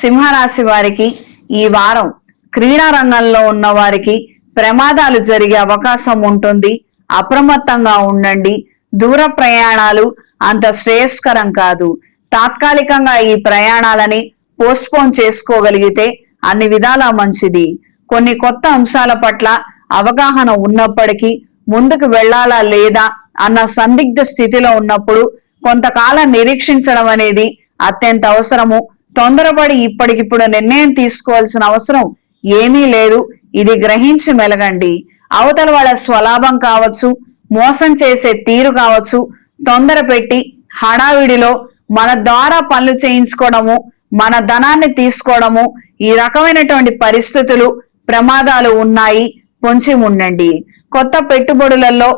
సింహరాశి వారికి ఈ వారం క్రీడా రంగంలో ఉన్న వారికి ప్రమాదాలు జరిగే అవకాశం ఉంటుంది. అప్రమత్తంగా ఉండండి. దూర ప్రయాణాలు అంత శ్రేయస్కరం కాదు. తాత్కాలికంగా ఈ ప్రయాణాలని పోస్ట్ పోన్ చేసుకోగలిగితే అన్ని విధాలా మంచిది. కొన్ని కొత్త అంశాల పట్ల అవగాహన ఉన్నప్పటికీ ముందుకు వెళ్లాలా లేదా అన్న సందిగ్ధ స్థితిలో ఉన్నప్పుడు కొంతకాలం నిరీక్షించడం అనేది అత్యంత అవసరము. తొందరపడి ఇప్పటికిప్పుడు నిర్ణయం తీసుకోవాల్సిన అవసరం ఏమీ లేదు. ఇది గ్రహించి మెలగండి. అవతల వాళ్ళ స్వలాభం కావచ్చు, మోసం చేసే తీరు కావచ్చు, తొందర పెట్టి హడావిడిలో మన ద్వారా పనులు చేయించుకోవడము, మన ధనాన్ని తీసుకోవడము, ఈ రకమైనటువంటి పరిస్థితులు ప్రమాదాలు ఉన్నాయి. పొంచి ఉండండి. కొత్త పెట్టుబడులలో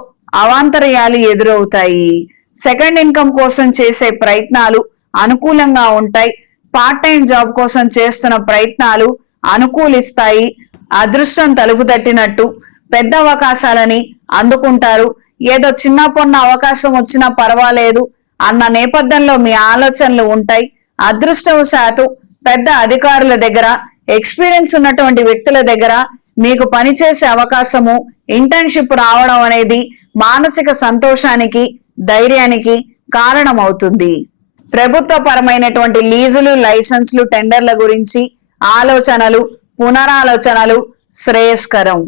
అవాంతర్యాలు ఎదురవుతాయి. సెకండ్ ఇన్కమ్ కోసం చేసే ప్రయత్నాలు అనుకూలంగా ఉంటాయి. పార్ట్ టైం జాబ్ కోసం చేస్తున్న ప్రయత్నాలు అనుకూలిస్తాయి. అదృష్టం తలుపు తట్టినట్టు పెద్ద అవకాశాలని అందుకుంటారు. ఏదో చిన్న పొన్న అవకాశం వచ్చినా పర్వాలేదు అన్న నేపథ్యంలో మీ ఆలోచనలు ఉంటాయి. అదృష్టవశాత్తు పెద్ద అధికారుల దగ్గర, ఎక్స్పీరియన్స్ ఉన్నటువంటి వ్యక్తుల దగ్గర మీకు పనిచేసే అవకాశము, ఇంటర్న్షిప్ రావడం అనేది మానసిక సంతోషానికి, ధైర్యానికి కారణమవుతుంది. ప్రభుత్వ పరమైనటువంటి లీజులు, లైసెన్సులు, టెండర్ల గురించి ఆలోచనలు, పునరాలోచనలు శ్రేయస్కరం.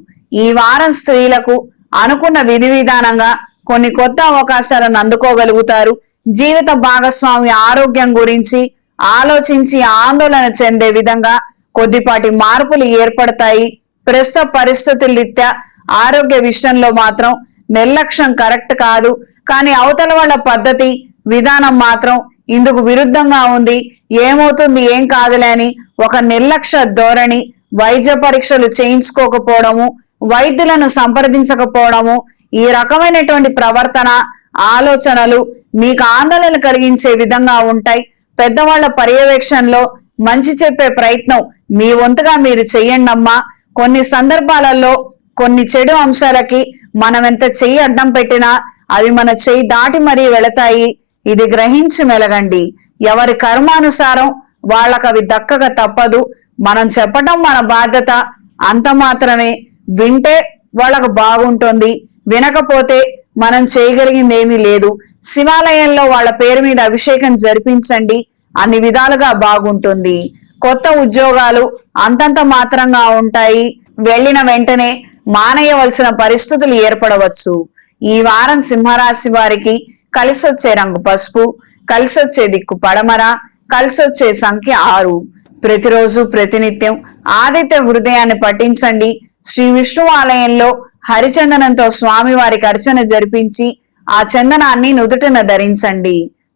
ఈ వారం స్త్రీలకు అనుకున్న విధి విధానంగా కొన్ని కొత్త అవకాశాలను అందుకోగలుగుతారు. జీవిత భాగస్వామి ఆరోగ్యం గురించి ఆలోచించి ఆందోళన చెందే విధంగా కొద్దిపాటి మార్పులు ఏర్పడతాయి. ప్రస్తుత పరిస్థితుల రీత్యా ఆరోగ్య విషయంలో మాత్రం నిర్లక్ష్యం కరెక్ట్ కాదు. కానీ అవతల వాళ్ళ పద్ధతి, విధానం మాత్రం ఇందుకు విరుద్ధంగా ఉంది. ఏమవుతుంది ఏం కాదులే అని ఒక నిర్లక్ష్య ధోరణి, వైద్య పరీక్షలు చేయించుకోకపోవడము, వైద్యులను సంప్రదించకపోవడము, ఈ రకమైనటువంటి ప్రవర్తన, ఆలోచనలు మీకు ఆందోళన కలిగించే విధంగా ఉంటాయి. పెద్దవాళ్ల పర్యవేక్షణలో మంచి చెప్పే ప్రయత్నం మీ వంతుగా మీరు చెయ్యండమ్మా. కొన్ని సందర్భాలలో కొన్ని చెడు అంశాలకి మనం ఎంత చెయ్యి అడ్డం పెట్టినా అవి మన చెయ్యి దాటి మరీ వెళతాయి. ఇది గ్రహించి మెలగండి. ఎవరి కర్మానుసారం వాళ్ళకి అవి దక్కక తప్పదు. మనం చెప్పటం మన బాధ్యత, అంత మాత్రమే. వింటే వాళ్ళకు బాగుంటుంది, వినకపోతే మనం చేయగలిగింది ఏమీ లేదు. శివాలయంలో వాళ్ళ పేరు మీద అభిషేకం జరిపించండి, అన్ని విధాలుగా బాగుంటుంది. కొత్త ఉద్యోగాలు అంతంత మాత్రంగా ఉంటాయి. వెళ్ళిన వెంటనే మానేయవలసిన పరిస్థితులు ఏర్పడవచ్చు. ఈ వారం సింహరాశి వారికి కలిసొచ్చే రంగు పసుపు, కలిసొచ్చే దిక్కు పడమర, కలిసొచ్చే సంఖ్య 6. ప్రతిరోజు ప్రతినిత్యం ఆదిత్య హృదయాన్ని పఠించండి. శ్రీ విష్ణు ఆలయంలో హరిచందనంతో స్వామి వారికి అర్చన జరిపించి ఆ చందనాన్ని నుదుటిన ధరించండి.